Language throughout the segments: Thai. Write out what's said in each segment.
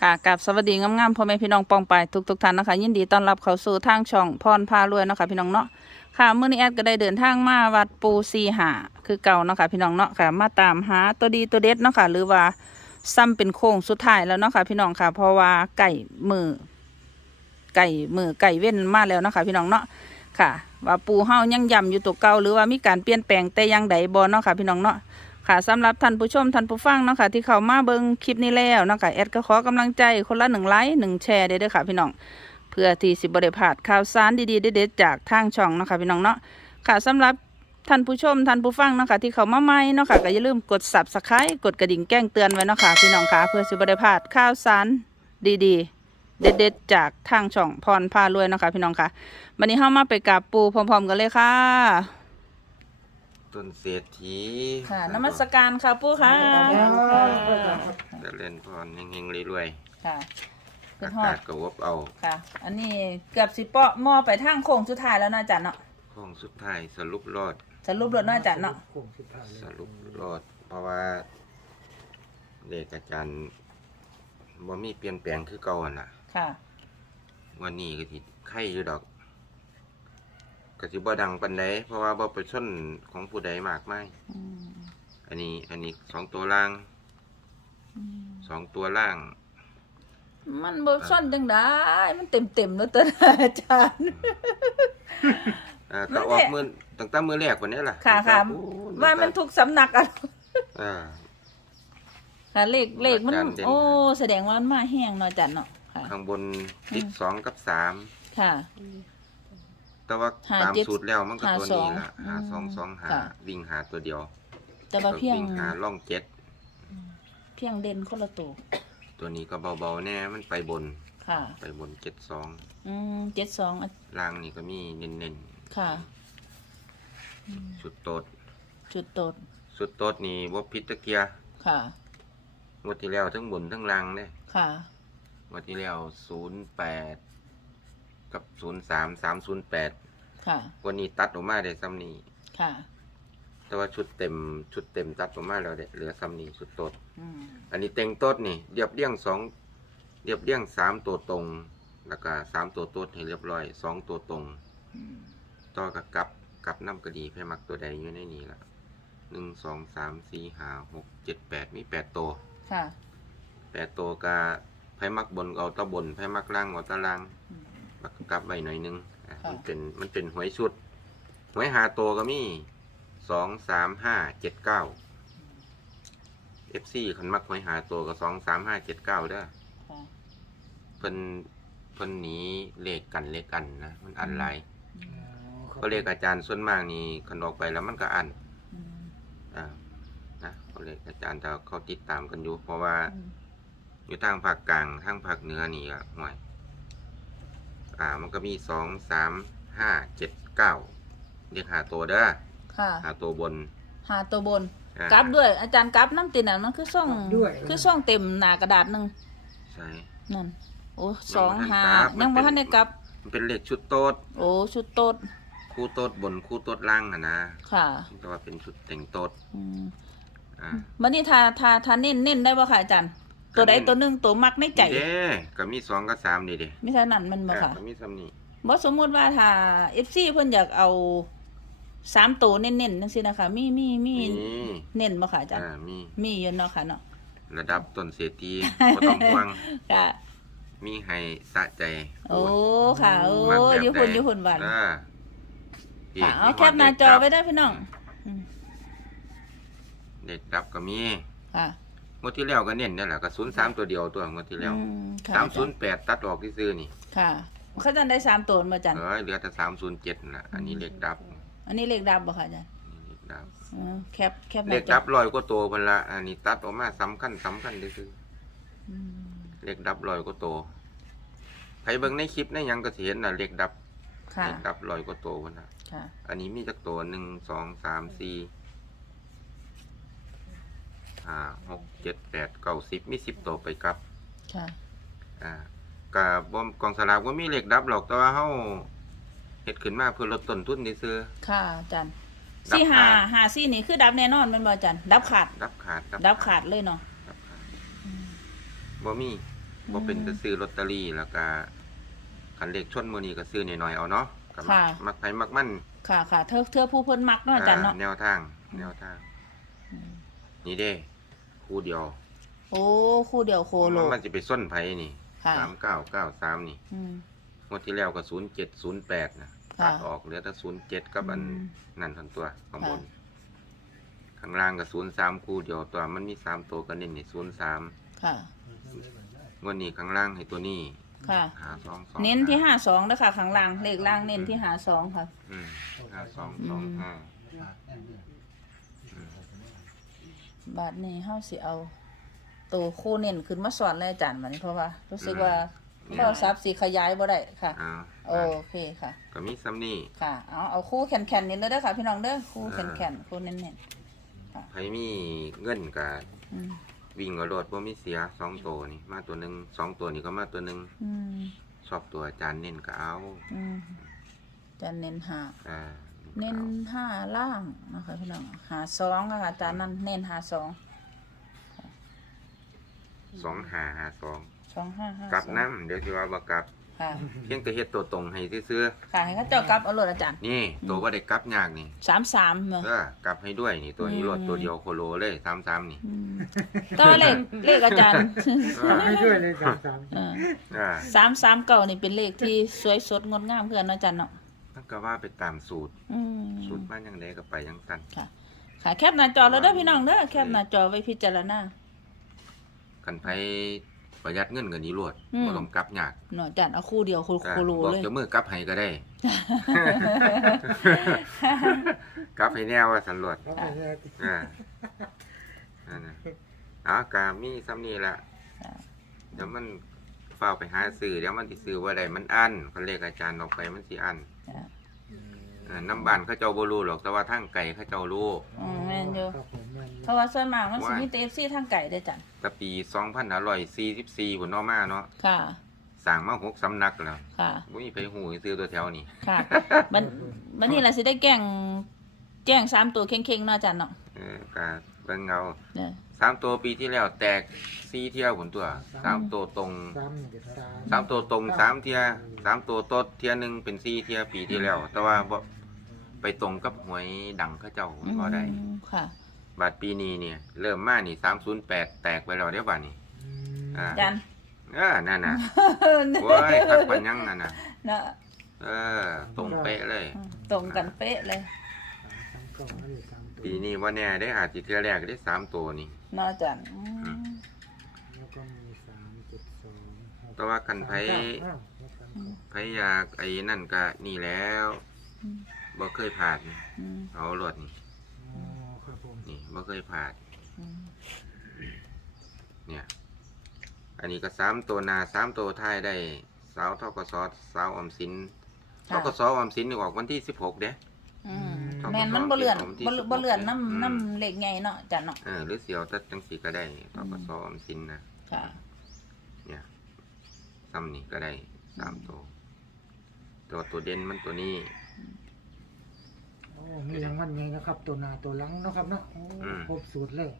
ค่ะกับสวัสดีงามๆพ่อแม่พี่น้องปองไปทุกทุกๆท่านนะคะ ยินดีต้อนรับเข้าสู่ทางช่องพรพารวยเนาะคะพี่น้องเนาะค่ะเมื่อนี้แอดก็ได้เดินทางมาวัดปูซีหาคือเก่าเนาะค่ะพี่น้องเนาะค่ะ มาตามหาตัวดีตัวเด็ดเนาะค่ะหรือว่าซ้ำเป็นโค้งสุดท้ายแล้วเนาะค่ะพี่น้องค่ะ เพราะว่าไก่มือไก่มือไก่เว้นมาแล้วเนาะค่ะพี่น้องเนาะค่ะ ว่าปูเฮายังย่ำอยู่ตัวเก่าหรือว่ามีการเปลี่ยนแปลงแต่ยังใดบ่เนาะค่ะพี่น้องเนาะ ค่ะสำหรับท่านผู้ชมท่านผู้ฟังเนาะค่ะที่เข้ามาเบิ่งคลิปนี้แล้วเนาะค่ะแอดก็ขอกำลังใจคนละหนึ่งไลค์หนึ่งแชร์เด้อเด้อค่ะพี่น้องเพื่อที่สิบริพลาดข่าวสารดีๆเด็ดๆจากทางช่องเนาะค่ะพี่น้องเนาะค่ะสำหรับท่านผู้ชมท่านผู้ฟังเนาะค่ะที่เข้ามาใหม่เนาะค่ะก็อย่าลืมกด subscribe กดกระดิ่งแจ้งเตือนไว้เนาะค่ะพี่น้องค่ะเพื่อสิบริพลาดข่าวสารดีๆ เด็ดๆจากทางช่องพรพารวยเนาะค่ะพี่น้องค่ะวันนี้เฮามาไปกับปูพร้อมๆกันเลยค่ะ ต้นเศรษฐีค่ะนมัสการค่ะปูค่ะจะเล่นพรเฮงๆรวยค่ะๆขึ้อานฮอดกาศก็วบเอาค่ะ อันนี้เกือบสิเปาะหม้อไปทางโค้งสุดท้ายแล้วเนาะอาจารย์เนาะโค้งสุดท้ายสรุปรอดสรุปรถเนาะอาจารย์เนาะสรุปรอด เพราะว่าเด็กอาจารย์บ่มีเปลี่ยนแปลงคือเก่าหั่นน่ะ ค่ะ วันนี้ก็สิไข่อยู่ดอก ก็สิบ่ดังปานใดเพราะว่าบ่ไปชนของผู้ใดมากมายอืมอันนี้ อันนี้สองตัวล่างอืมสองตัวล่าง มันบ่ซ่อนจังได้มันเต็มเต็มๆแล้วตัวอาจารย์ อ่ามัก็นออกแท้มือตั้งแต่มือแรกวันนี้ล่ะค่ะค่ะ โอ้ว่ามันทุกสำนักอะอ่า ค่ะเลขเลขมัน อาจารย์เด่น โอ้ แสดงว่ามันมาแห้งเนาะอาจารย์เนาะค่ะ ข้างบนติดสองกับสามค่ะ แต่ว่าหาตามเจ็ดสูตรแล้วมันก็หาตัวสอนี้งละหาอืมสองสองหาค่ะ วิ่งหาตัวเดียวแต่ว่าเพียงวิ่งหาล่องเจ็ดเพียงเด่นคนละตัวตัวนี้ก็เบาๆแน่มันไปบนค่ะ ไปบนเจ็ดสองอืมเจ็ดสองอะล่างนี่ก็มีเน้นค่ะๆชุดโตด จุดโตดชุดโตดนี่ว่าพิษตะเกียค่ะ งวดที่แล้วทั้งบนทั้งล่างเนี่ยค่ะ งวดที่แล้วศูนย์แปด กับศูนย์สามสามศูนย์แปดค่ะ วันนี้ตัดออกมาได้ซ้ำนี้ ค่ะ แต่ว่าชุดเต็มชุดเต็มตัดออกมาแล้วเด้เหลือซ้ำนี้ชุดโตด อืมอันนี้เต็งโต๊ดนี่เรียบเรียงสองเรียบเรียงสามตัวตรง แล้วก็สามตัวโต๊ดให้เรียบร้อยสองตัวตรง อืมต่อกับกลับกลับน้ำกระดีไพ่มักตัวใดอยู่ในนี้ละหนึ่งสองสามสี่ห้าหกเจ็ดแปดมีแปดตัวค่ะแปดตัวกับไพ่มักบนก็เอาตะบนไพ่มักล่างเอาตะล่าง อืม แล้วก็กลับไว้หน่อยหนึงอะค่ะ มันเป็นมันเป็นหวยชุดหวยหาตัวก็มีสองสามห้าเจ็ดเก้าเอฟซีคันมักหวยหาตัวก็สองสามห้าเจ็ดเก้าเด้อค่ะเพิ่นเพิ่นหนีเลขกันเลขกันนะมันอันหลายก็เลขอาจารย์ส่วนมากนี่คันออกไปแล้วมันก็อัน อืมอ่านะเขาเลขอาจารย์ถ้าเขาติดตามกันอยู่เพราะว่าอืมอยู่ทางภาคกลางทางภาคเหนือนี่ก็ห่วย อ่า มันก็มีสองสามห้าเจ็ดเก้าเรียกหาตัวเด้อค่ะหาตัวบนหาตัวบนอ่ากราฟด้วยอาจารย์กราฟน้ำตินอะมันคือช่องด้วย คือช่องเต็มหนากระดาษหนึ่งใช่ นั่นโอ้ยัสองบ่ทันหากราฟยังมันบ่เป็นทันได้กราฟมันเป็นเลขชุดโต๊ดโอ้ชุดโต๊ดคู่โต๊ดบนคู่โต๊ดล่างอะนะค่ะแต่ว่าเป็นชุดแต่งโต๊ดอืมอ่าบัดนี้ทาทาทาเน้นเน้นได้บ่ค่ะอาจารย์ ตัวใดตัวหนึ่งตัวมักในใจเด้ก็มีสองกับสามนี่เด้ไม่ใช่นั่นมันบ่อ่าค่ะก็มีซ้ำนี่บ่สมมุติว่าถ้า FC เพิ่นอยากเอาสามตัวเน้นๆจังซี่นะคะมีมีมีมีเน้นบ่ค่ะอาจารย์อ่ามีมีอยู่เนาะค่ะเนาะระดับต้นเศรษฐีบ่ต้องห่วงค่ะมีให้สะใจ โอ้ค่ะ โอ้มักแบบอยู่พุ่นใดอยู่พุ่นบ้านอ่าค่ะเอามีแคปหน้าจอไว้ได้อพี่น้องอืมเด็กดับก็มีค่ะ งวดที่แล้วก็เน้นนี่แหละก็ศูนย์สามตัวเดียวตัวงวดที่แล้วอืมค่ะสามศูนย์แปดตัดออกที่ซื้อๆนี่ค่ะเขาจะได้สามตัวมาจันเออเหลือแต่สามศูนย์เจ็ดนะอันนี้เลขดับอันนี้เลขดับบ่ค่ะอาจารย์อันนี้เลขดับอืมแคปแคปหเลน้าขจดัอบลอยก็โตพันละอันนี้ตัดออกมาสำคัญสำคัญที่ซื้ออืมเลขดับลอยก็โตใครเบิ่งในคลิปในหยังก็สิเห็นน่ะเลขดับค่ะเลขดับลอยก็โตพันละค่ะ อันนี้มีจักตัวหนึ่งสองสามสี่ ห้าหกเจ็ดแปดเก้าสิบมีสิบตัวไปกลับ ค่ะ อ่ากับบ่กองสลากว่ามีเลขดับหรอกแต่ว่าเฮาเฮ็ดขึ้นมาเพื่อลดต้นทุนนี่ซื้อ ค่ะอาจารย์ดับสี่หาขาด หาสี่นี่คือดับแน่นอนแมันบ่อาจารย์ดับขาด ดับขาดดับขาดเลยเนาะดับขาดบ่มีบ่เป็นจะซื้อลอตเตอรี่แล้วก็คันเลขชนมื้อนี้ก็ซื้อหน่อยๆเอาเนาะก็มักค่ะ มักไผมักมันค่ะค่ะเธอเธอผู้เพิ่นมักเนาะอาจารย์เนาะ แนวทาง แนวทาง นี่เด้ คู่เดียวโอ้คู่เดียวโคโล มันสิไปส้นไผนี่ค่ะ3993นี่อืม งวดที่แล้วก็0708นะค่ะตัดออกเหลือแต่07กับอันอืมนั่นทันตัวข้างบน ค่ะ ข้างล่างก็03คู่เดียวตัวมันมีสามตัวก็เน้นนี่03ค่ะ งวดนี้ข้างล่างให้ตัวนี้ค่ะ หาสองสองเน้นที่ห้าสองนะคะข้างล่างเลขล่างเน้นที่หาสองค่ะ อืมห้าสองสองห้า บาทนี้เฮาสิเอา ตัวคู่เน้นขึ้นมาสอนเลยอาจารย์วันนี้เพราะว่า รู้สึกว่าโทรศัพท์สิขยายบ่ได้ค่ะอ่าโอเคค่ะ ก็มีซ้ำนี่ค่ะ เอาเอาคู่แข็งๆนี่เลยเด้อค่ะ พี่น้องเด้อคู่แข็งๆคู่เน้นไผมีเงินกับๆอืมวิ่งกับรถบ่มีเสียสองตัวนี่มาตัวหนึ่งสองตัวนี่ก็มาตัวหนึ่งอืมชอบตัวอาจารย์เน้นก็เอาอืมจะเน้นหาอ่า เน้นห้าล่างนะคะพี่น้องหาสองค่ะอาจารย์นั่นเน้นหาสองสองหาหาสองสองห้าห้ากลับสองน้ำเดี๋ยวสิว่าบ่กลับค่ะเพียงแต่เฮ็ดตัวตรงให้ซื่อค่ะให้เขาเจ้ากลับเอาเลยอาจารย์ๆนี่ ตัวบ่ได้กลับยากนี่สามสามเนาะเออกลับให้ด้วยนี่ตัวนี้อืม รถตัวเดียวโคโลเลย33นี่อืมต่อเลขเลขอาจารย์ไม่ด้วยเลยสามสามเอออ่าสามสามเก่านี่เป็นเลขที่สวยสดงดงามเพื่อนเนาะอาจารย์เนาะมัน ก็ว่าไปตามสูตร อืมสูตรมันจังไดก็ไปจังซั่นค่ะ ค่ะ แคปหน้าจอแล้วเด้อพี่น้องเด้อแคปหน้าจอไว้พิจารณา คันไผประหยัดเงินก็หนีรวดอืม บ่ต้องกลับยากเนาะอาจารย์เอาคู่เดียวโคอ่าโคโลบอกเลยเจะมือกลับให้ก็ได้ กลับให้แนวว่าสันรวดเขาไม่ได้อ่านั่นน่ะเอ๋อกามีซ้ำนี่ละค่ะเดี๋ยวมันเฝ้าวไปหาซื้อเดี๋ยวมันสิซื้อว่าใดมันอันเขาเรียกอาจารย์ออกไปมันสิอันค่ะ อ่าน้ำบ้านเขาเจ้าบ่รู้หรอกแต่ว่าทางไก่เขาเจ้ารู้ อืมแม่นอยู่ครับผมแม่นเพราะว่าส่วนมากมันสิมีแต่ FC ทางไก่เด้ออาจารย์แต่ปี2544พุ่นเนาะมาเนาะค่ะ สร้างมาหกสำนักแล้วค่ะ บ่มีไปหูซื้อตัวแถวนี้ค่ะ มันมันนี่ล่ะสิได้แกล้งแจ้งสามตัวเข่งๆเนาะอาจารย์เนาะเออก็เบิ่งเอาเนี่ย สามตัวปีที่แล้วแตกสี่เที่ยวผลตัวสามตัวตรงสามเด็ดสามสามตัวตรงสามเที่ยสามตัวตดเที่ยหนึ่งเป็นสี่เที่ยปีที่แล้ว แต่ว่าบ่ ไปตรงกับหวยดังเข้าเจ้าบ่ได้อืมค่ะ บาทปีนี้เนี่ย เริ่มมานี่สามศูนย์แปดแตกไปแล้วเดี๋ยวบาทนี้อืมอ่าอาจารย์เออนั่นน่ะโว้ยคักปันยังนั่นน่ะ เนาะเออ ตรงเป๊ะเลย ตรงกันเป๊ะเลยสามกล่องนั่นเลยสามตัวปีนี้ว่าแน่ได้อาจจะเที่ยแรกได้สามตัวนี่ เนาะอาจารย์อืม แล้วก็มีสามเจ็ดสองหกแต่ว่ากันไผสามเก้าอ้าวแล้วสามเก้าไผอยากไอ้นั่นก็นี่แล้ว บ่เคยผ่านอืมเอารถนี่อ๋อครับผมนี่บ่เคยผ่านอืมเนี่ย อันนี้ก็สามตัวหนาสามตัวท้ายได้สาวทกศสาวออมสินทกศออมสินนี่ออกวันที่สิบหกเด้ อืมแม่นมันบ่เลื่อนผมที่บ่บ่เลื่อนอืมน้ำน้ำเหล็กไงเนาะอาจารย์เนาะ เออหรือเสียวตัดจังสีก็ได้ทกศออมสินนะค่ะ เนี่ยซ้ำนี่ก็ได้สามตัว ตัวตัวเด่นมันตัวนี้โอ้ มีรางวัลไงนะครับ ตัวหนาตัวหลังเนาะครับเนาะโอ้อืม ครบสูตรเลย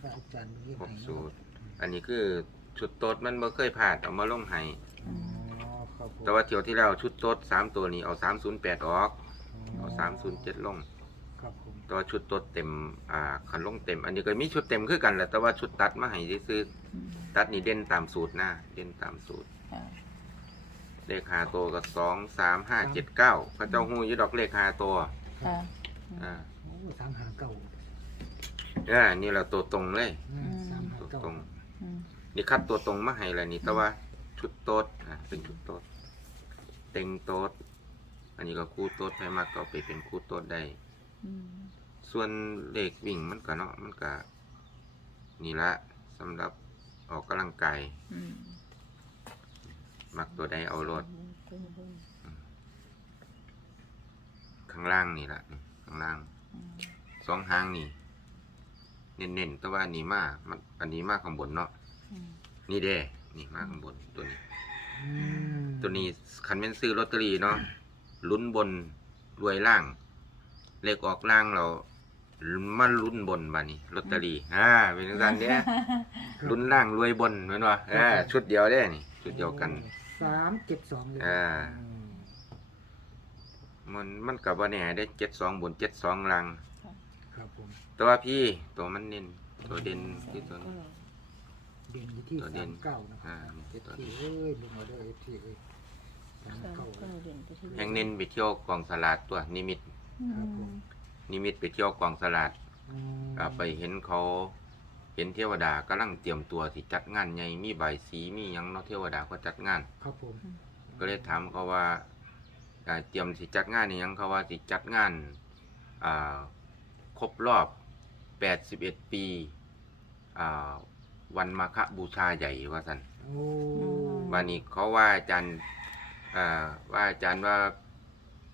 พระอาจารย์เรียกครบให้สูตร อันนี้คือชุดโต๊ดมันบ่เคยผ่านเอามาลงให้อ๋อครับผมแต่ว่าเที่ยวที่แล้วชุดโต๊ดสามตัวนี้เอาสามศูนย์แปดออก เอาสามศูนย์เจ็ดลง ครับผมแตัวาชุดตัวเต็ม อ่าคันลงเต็ม อันนี้ก็มีชุดเต็มคือกันแหละแต่ว่าชุดตัดมาให้ซื้ออืมๆตัดนี่เด่นตามสูตรนะเด่นตามสูตร ค่ะเลขหาตัวก็สองสามห้าเจ็ดเก้าพระเจ้าหูอยี่ดอกเลขหาตัว ค่ะ อ่าโอ้สามหาเก่าเออนี่เราตัวตรงเลย อืม สามหาตัวเก่าตรง อืมนี่คัดตัวตรงมาให้แล้วนี่แต่ว่าชุดโต๊ดอ่าเป็นชุดโต๊ดเต็งโต๊ดอันนี้ก็คู่โต๊ดไปมากก็เอาไปเป็นคู่โต๊ดได้ อืมส่วนเลขวิ่งมันก็เนาะมันก็นี่ละสำหรับออกกำลังกายอืมมักตัวใดเอารถ ข้างล่างนี่ละนี่ข้างล่างอืมสองหางนี่เน้นๆแต่ว่าอันนี้มามันอันนี้มาข้างบนเนาะอืมนี่เด้ นี่มาข้างบนตัวนี้อืมตัวนี้คันเป็นซื้อลอตเตอรี่เนาะลุ้นบนรวยล่าง เลขออกล่างเรามันลุ้นบนบานี้ลอตเตอรี่อ่าเป็นจังซั่นเด้ลุ้นล่างรวยบนแม่นบ่เออชุดเดียวเด้นี่ชุดเดียวกันสามเจ็ดสองเลยอ่า มันมันก็บ่แน่ได้72บน72ล่างครับผมแต่ว่าพี่ตัวมันเน้นตัวเด่นที่ตัวนี้ เด่นอยู่ที่ตัวเด่สานมเก้านะคอ่ารับเอฟตัวทีนี้เอ้ยลงมาด้วยเอฟทีเอ้ยสามเก้าแห่งเน้นไปเที่ยวกองสลากตัวนิมิตครับผมนิมิตไปเที่ยวกองสลากอืมอ่าไปเห็นเขาเห็นเทวดากำลังเตรียมตัวที่จัดงานใหญ่มีใบายสีมีหยังเนาะเทวดาก็จัดงาน ครับผมก็เลยถามเขาว่าอ่า เตรียมสิจัดงานนี่หยังเขาว่าสิจัดงานอ่าครบรอบ 81 ปีอ่าวันมาฆบูชาใหญ่ว่าสันโอ้วันนี้เขาว่าอาจารย์อ่าว่าอาจารย์ว่า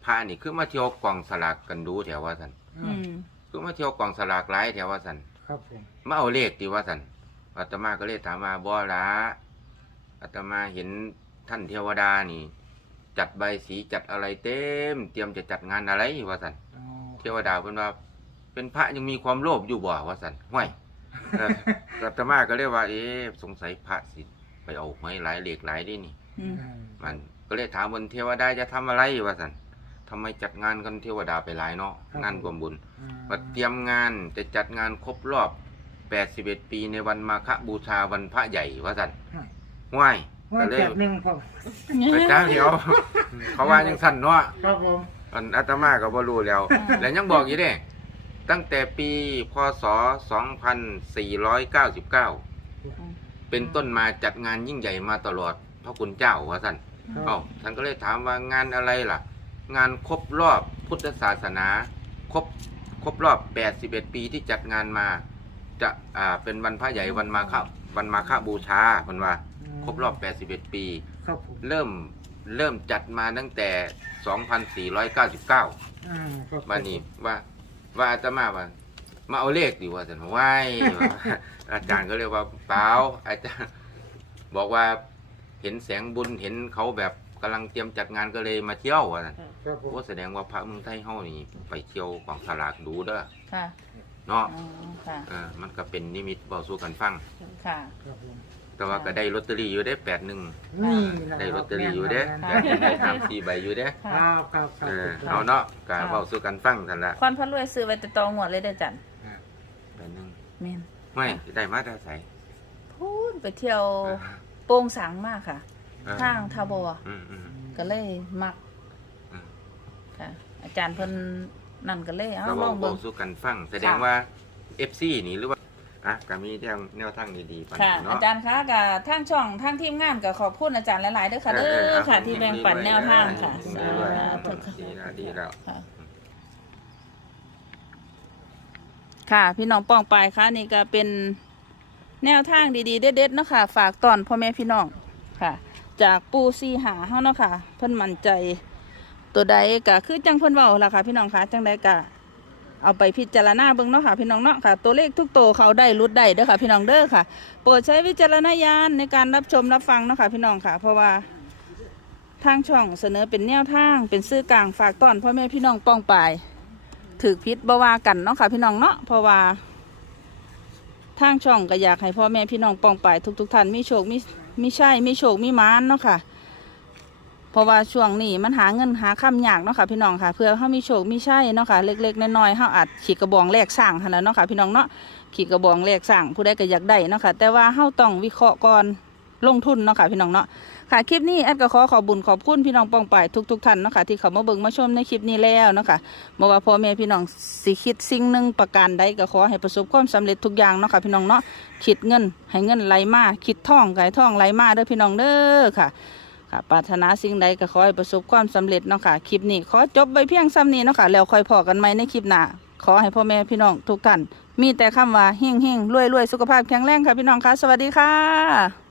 พระนี่คือมาเที่ยวกองสลากกันดูแถวว่าสันอืมคือมาเที่ยวกองสลากหลายแถวว่าสันครับผมมาเอาเลขดีว่าสันอาตมาก็เลยถามว่าบ่ละอาตมาเห็นท่านเทวดานี่ จัดใบสีจัดอะไรเต็ม เตรียมจะจัดงานอะไรว่าสันอ๋อเทวดาเพิ่นว่า เป็นพระยังมีความโลภอยู่บ่ว่าสันห้วยเอออาตมาก็เลยว่า เอ๊ะสงสัยพระสิไปเอาหวยหลายเลขหลายดินี่อืมอ่ามันก็เลยถามบนเทวดาจะทำอะไรว่าสันทำไมจัดงานกันเทวดาไปหลายเนาะงานรวมบุญอ่าว่าเตรียมงานจะจัดงานครบรอบ81ปีในวันมาฆบูชาวันพระใหญ่ว่าสันห้อยห้วย ห้อก็ยเลแปยดหนึ่งพ่อไปจ้าเดียวเขาว่ายังสั่นเนาะครับผมอันอาตมาก็บ่รู้แล้ว แล้วยังบอกอยู่เด้ตั้งแต่ปีพศ 2499 เป็นต้นมาจัดงานยิ่งใหญ่มาตลอดพระคุณเจ้าว่าสั่นครับเอ้าท่านก็เลยถามว่างานอะไรล่ะ งานครบรอบพุทธศาสนาครบครบรอบ 81 ปีที่จัดงานมา จะอ่าเป็นวันพระใหญ่วันมาฆวันมาฆบูชาเพิ่นว่า ครบรอบ 81 ปี ครับผมเริ่มเริ่มจัดมาตั้งแต่ 2499 อ่าครับมานี่ว่าว่าอาตมาว่ามาเอาเลขดีว่าสันว่ายว่าอาจารย์ก็เรียกว่าเปล่าอาจารย์บอกว่าเห็นแสงบุญเห็นเขาแบบกำลังเตรียมจัดงานก็เลยมาเที่ยวว่าซั่นครับผม โอ้แสดงว่าพระเมืองไทยเฮานี่ไปเที่ยวของสลากดูเด้อค่ะเนาะอ๋อค่ะเออมันก็เป็นนิมิตเบาสู่กันฟังค่ะ ครับผม แต่ว่าก็ได้ลอตเตอรี่อยู่ได้แปดหนึ่งนี่นะได้ลอตเตอรี่อยู่เด้แม่แปดหนึ่งได้สามสี่ใบอยู่เด้ค่ะครับครับครับเออถูกต้เอางเนาะก็เบาสู่กันฟังกันละควันพระรวยซื้อไว้แต่ตองหวดเลยเด้อจันแปดหนึ่งแม่นไม่ได้มาแต่ใสพูดไปเที่ยวโป่งสังมากค่ะเออทางทาบออืมอืม ก็เลยมักอืม ค่ะ อาจารย์เพิ่นนั่นก็เลยเอาก็ลบออกงบเบิ่อกงสู้กันฟังแสดงว่า FC นี่หรือว่า อะก็มีแนวแนวทางดีๆปันค่ะเนาะอาจารย์คะกับทางช่องทางทีมงานก็ขอบคุณอาจารย์หลายๆเด้อค่ะเด้เออเอออค่ะเอาที่แบ่งปันแนวทางค่ะดีสาด้วยธุค่ะ ดีแล้วดีแล้ว ค่ะค่ะพี่น้องป้องปายค่ะนี่ก็เป็นแนวทางดีๆ เด็ดๆเนาะค่ะ ฝากตอนพ่อแม่พี่น้องค่ะ จากปูซีหาเฮาเนาะค่ะ เพิ่นมั่นใจ ตัวใดก็คือจังเพิ่นเว้าล่ะค่ะ พี่น้องค่ะจังใดก็ เอาไปพิจารณาเบิ่งเนาะค่ะพี่น้องเนาะค่ะ ตัวเลขทุกตัวเขาได้รุดได้เด้อค่ะ พี่น้องเด้อค่ะ โปรดใช้วิจารณญาณในการรับชมรับฟังเนาะค่ะพี่น้องค่ะ เพราะว่าทางช่องเสนอเป็นแนวทางเป็นซื่อกลางฝากต้อนพ่อแม่พี่น้องป้องปายถือพิษบว่ากันเนาะค่ะพี่น้องเนาะเพราะว่า ทางช่องก็อยากให้พ่อแม่พี่น้องป้องปายทุก ๆ ท่านมีโชคมีมีใช่มีโชคมีมานเนาะค่ะ เพราะว่าช่วงนี้มันหาเงินหาค่ำยากเนาะค่ะพี่น้องค่ะ เพื่อเขามีโชคมีใช่เนาะค่ะเล็กๆน้อยๆเขาอาจขีดกระบองแลกสร้างหันแล้วเนาะค่ะพี่น้องเนาะขีดกระบองแลกสร้างผู้ใดก็อยากได้เนาะค่ะแต่ว่าเขาต้องวิเคราะห์ก่อนลงทุนเนาะค่ะพี่น้องเนาะค่ะคลิปนี้แอดก็ขอขอบุญขอบคุณพี่น้องปองไปายทุกๆท่านเนาะค่ะที่เขามาเบิ่งมาชมในคลิปนี้แล้วเนาะค่ะบอกว่าพ่อแม่พี่น้องสิคิดสิ่งหนึ่งประการใดก็ขอให้ประสบความสำเร็จทุกอย่างเนาะค่ะพี่น้องเนาะคิดเงินให้เงินไหลมาคิดท่องไก่ท่องไหลมาเด้อพี่น้องเด้อค่ะ ค่ะปรารถนาสิ่งใดก็ขอให้ประสบความสำเร็จเนาะค่ะคลิปนี้ขอจบไว้เพียงซ้ำนี้เนาะค่ะแล้วค่อยพอกันไหมในคลิปหน้าขอให้พ่อแม่พี่น้องทุกท่านมีแต่คำว่าเฮงเฮงรวยรวยสุขภาพแข็งแรงค่ะพี่น้องค่ะ สวัสดีค่ะ